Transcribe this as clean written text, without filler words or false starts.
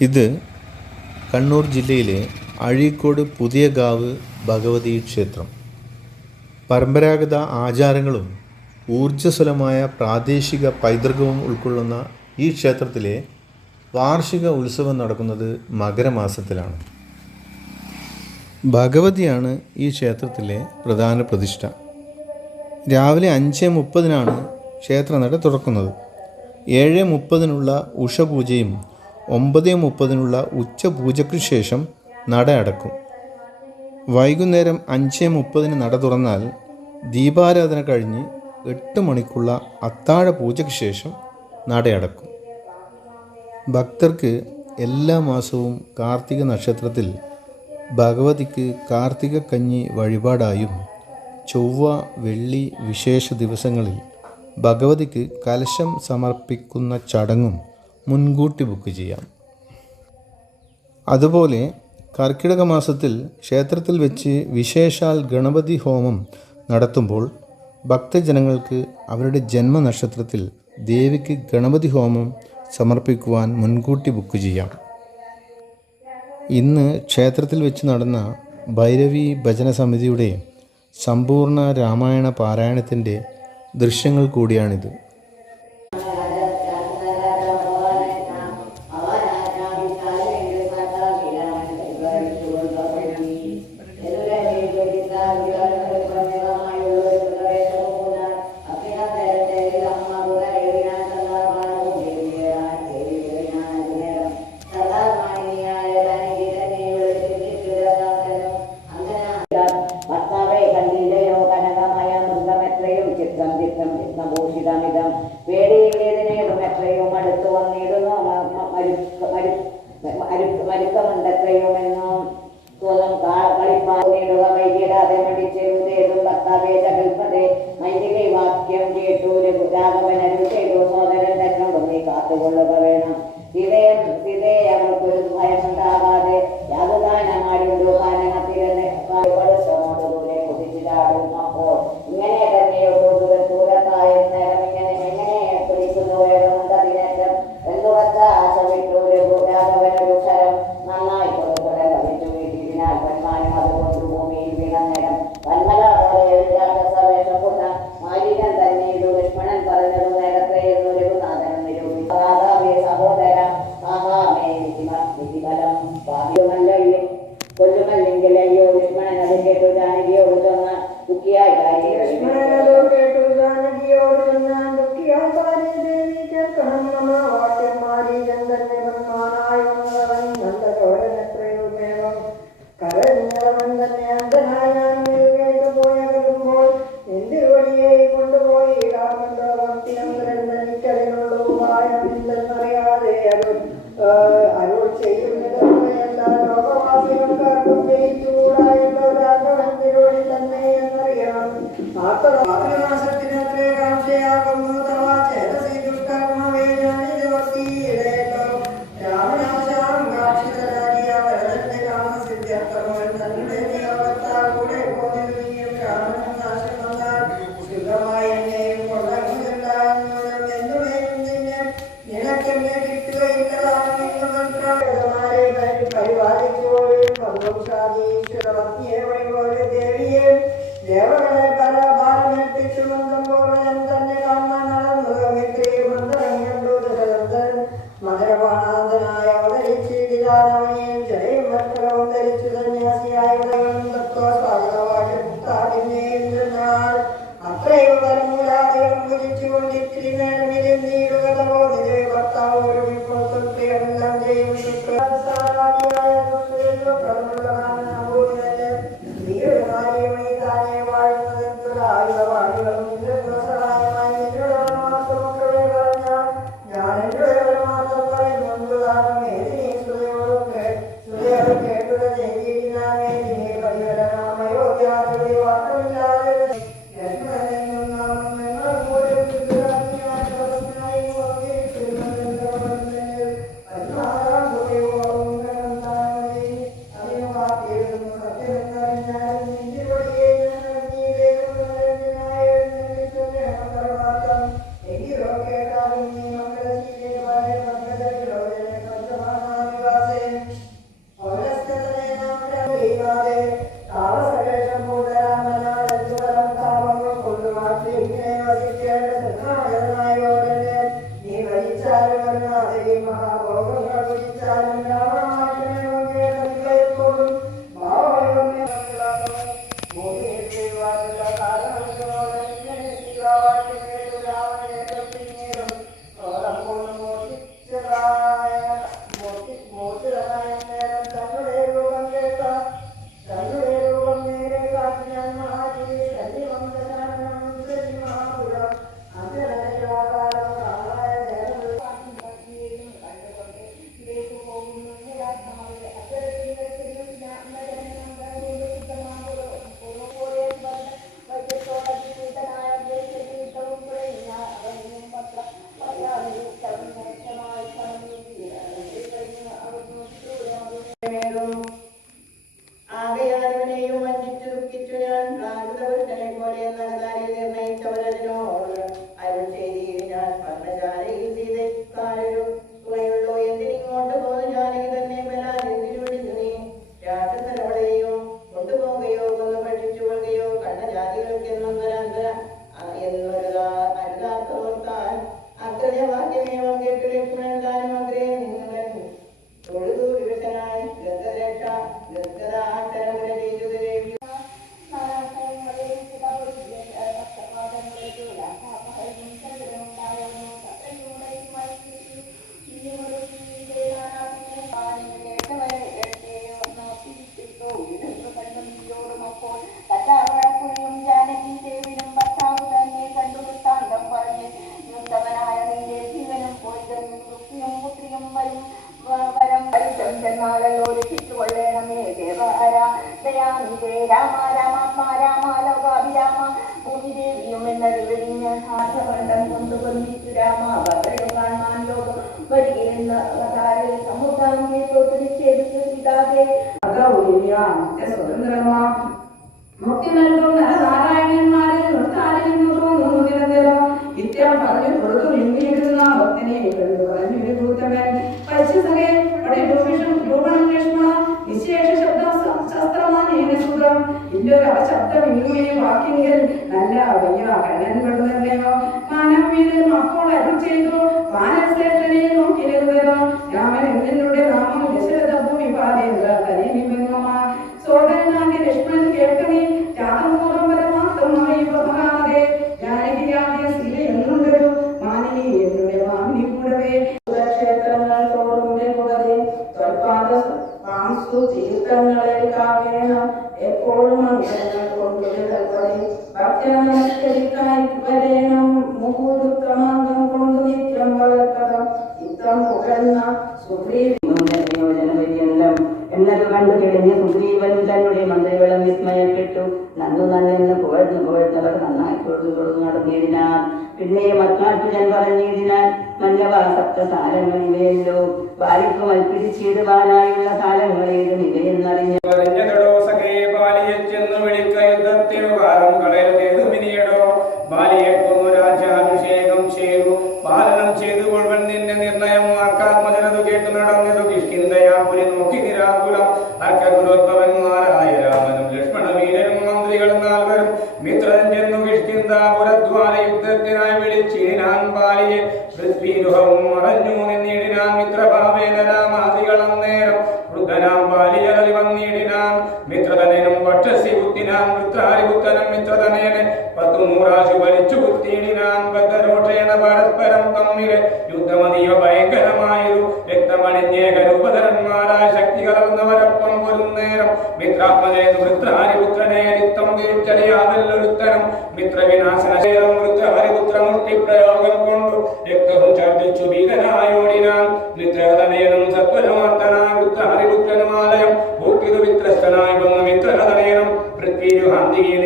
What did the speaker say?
ഇത് കണ്ണൂർ ജില്ലയിലെ അഴീക്കോട് പുതിയകാവ് ഭഗവതി ക്ഷേത്രം. പരമ്പരാഗത ആചാരങ്ങളും ഊർജ്ജസ്വലമായ പ്രാദേശിക പൈതൃകവും ഉൾക്കൊള്ളുന്ന ഈ ക്ഷേത്രത്തിലെ വാർഷിക ഉത്സവം നടക്കുന്നത് മകരമാസത്തിലാണ്. ഭഗവതിയാണ് ഈ ക്ഷേത്രത്തിലെ പ്രധാന പ്രതിഷ്ഠ. രാവിലെ 5:30 ക്ഷേത്രനട തുറക്കുന്നത്. 7:30 ഉഷപൂജയും 9:30 ഉച്ചപൂജയ്ക്കു ശേഷം നട അടക്കും. വൈകുന്നേരം 5:30 നട തുറന്നാൽ ദീപാരാധന കഴിഞ്ഞ് 8 മണിക്കുള്ള അത്താഴ പൂജയ്ക്ക് ശേഷം നട അടക്കും. ഭക്തർക്ക് എല്ലാ മാസവും കാർത്തിക നക്ഷത്രത്തിൽ ഭഗവതിക്ക് കാർത്തിക കഞ്ഞി വഴിപാടായും ചൊവ്വ വെള്ളി വിശേഷ ദിവസങ്ങളിൽ ഭഗവതിക്ക് കലശം സമർപ്പിക്കുന്ന ചടങ്ങും മുൻകൂട്ടി ബുക്ക് ചെയ്യാം. അതുപോലെ കർക്കിടക മാസത്തിൽ ക്ഷേത്രത്തിൽ വെച്ച് വിശേഷാൽ ഗണപതി ഹോമം നടത്തുമ്പോൾ ഭക്തജനങ്ങൾക്ക് അവരുടെ ജന്മനക്ഷത്രത്തിൽ ദേവിക്ക് ഗണപതി ഹോമം സമർപ്പിക്കുവാൻ മുൻകൂട്ടി ബുക്ക് ചെയ്യാം. ഇന്ന് ക്ഷേത്രത്തിൽ വെച്ച് നടന്ന ഭൈരവി ഭജന സമിതിയുടെ സമ്പൂർണ്ണ രാമായണ പാരായണത്തിൻ്റെ ദൃശ്യങ്ങൾ കൂടിയാണിത്. നിനക്കെന്നെ കിട്ടുകയില്ല മുക്തി നൽകുന്ന നാരായണന്മാരെ ഇത്യം പറഞ്ഞു കൊടുത്തു നിന്നിരുന്ന ഭക്തനെ കണ്ടു പറഞ്ഞു ഭൂതമൻ പശ്ചിസകെ രൂപണം ലക്ഷ്മണ നിശേഷ ശാസ്ത്രമാനേന സുഖം ഇല്ലൊരു അപശബ്ദം ഇങ്ങനെ വാക്കിങ്കിൽ നല്ല വയ്യ കണ്ണൻ പെടുന്നല്ലയോ മാനം വീരൻ അപ്പോൾ അരുൾ ചെയ്തു വാനശ്രേഷ്ഠനെ നോക്കിയിരുന്നോ രാമൻ എന്നിലൂടെ നാമം ദശരഥ ഭൂമി പാലേന്ദ്ര തനിനിബന്ധമാ സോദരനാകെ ലക്ഷ്മണൻ കേൾക്കണേ ജാതമൂലം പരമാർത്ഥമായി പ്രധാനതേ ജാനകിയാകെ സീല എന്നുണ്ടൊരു മാനിനി എന്നുടെ മാമിനി കൂടവേ ക്ഷേത്രങ്ങൾ തോറും രഘുവരെ തൊൽപാദ മാംസു തീർത്ഥങ്ങളെ കാവേണം എപ്പോഴും അംഗങ്ങൾ കൊണ്ടുവരെ ഭക്തനെ നമസ്കരിക്കായി വരേണം മുഹൂർത്തമാംഗം കൊണ്ടു നിത്യം വളർത്തതം ഇത്തം പുകഴ്ന്ന സുഗ്രീവ എന്നത് കണ്ടു കിടന്ന് സുഗ്രീവൻ തന്നുടെ മന്ത്രികളും വിസ്മയപ്പെട്ടു. നന്നു നന്നെന്ന് പുകഴ്ന്നവർ നന്നായി തൊഴുതു നടന്നിരുന്നാൽ പിന്നെ മത്മാറ്റുജൻ പറഞ്ഞിരുന്നാൽ മല്ലവ സപ്തസാരങ്ങൾ ഇവയല്ലോ ബാലിക്ക് മൽപ്പിടിച്ചിടുവാനായുള്ള സാരങ്ങളേത് ഇവയെന്നറിഞ്ഞു രാജ്യാഭിഷേകം ചെയ്തു പാലനം ചെയ്തു കൊള്ളുവൻ നിന്റെ നിർണയം ആർക്കാത്മജനതു കേട്ടു നടന്നിതു കിഷ്കിന്ധയാപുരി നോക്കി നിരാകുലം അർക്കകുലോദ്ഭവന്മാരായ രാമനും ലക്ഷ്മണവീരനും മന്ത്രികളും നാൽവരും മിത്രൻ ചെന്നു കിഷ്കിന്ധാപുരദ്വാര യുദ്ധത്തിനായി വിളിച്ചിടിനാൻ ബാലിയെ പൃഥ്വീരുഹവും മറഞ്ഞു നിന്നിടിനാൻ മിത്രഭാവേന രാമാദികളും നേരം വൃദ്ധനാം ബാലിയലി വന്നിടിനാൻ മിത്രതനും വക്ഷസി കുത്തിനാൻ വൃത്രാരിപുത്തനും മിത്രതനേനെ 100 വലിച്ചു കുത്തിയിടിനാൻ ബദ്ധരോഷേണ പരസ്പരം തമ്മിലെ യുദ്ധമതിയ ഭയങ്കരമായൊരു രക്തമണിഞ്ഞേക രൂപധരന്മാരായ ശക്തി കലർന്നവരൊപ്പം ഒരു നേരം മിത്രാത്മജേതു വൃത്രാരിപുത്രനെ രിത്തം തിരിച്ചറിയാതല്ലൊരുത്തരം മിത്രവിനാശനശേരം വൃത്രാരിപുത്ര മുഷ്ടിപ്രയോഗം കൊണ്ടു രക്തവും ഛർദിച്ചു ഭീകനായോടിനാൻ മിത്രകഥനേനും സത്വരമർത്തനായ വൃത്രാരിപുത്രനുമാലയം ഭൂക്കിതു വിത്രസ്തനായി വന്നു മിത്രകഥനേനും പൃഥ്വീരുഹാന്തിയിൽ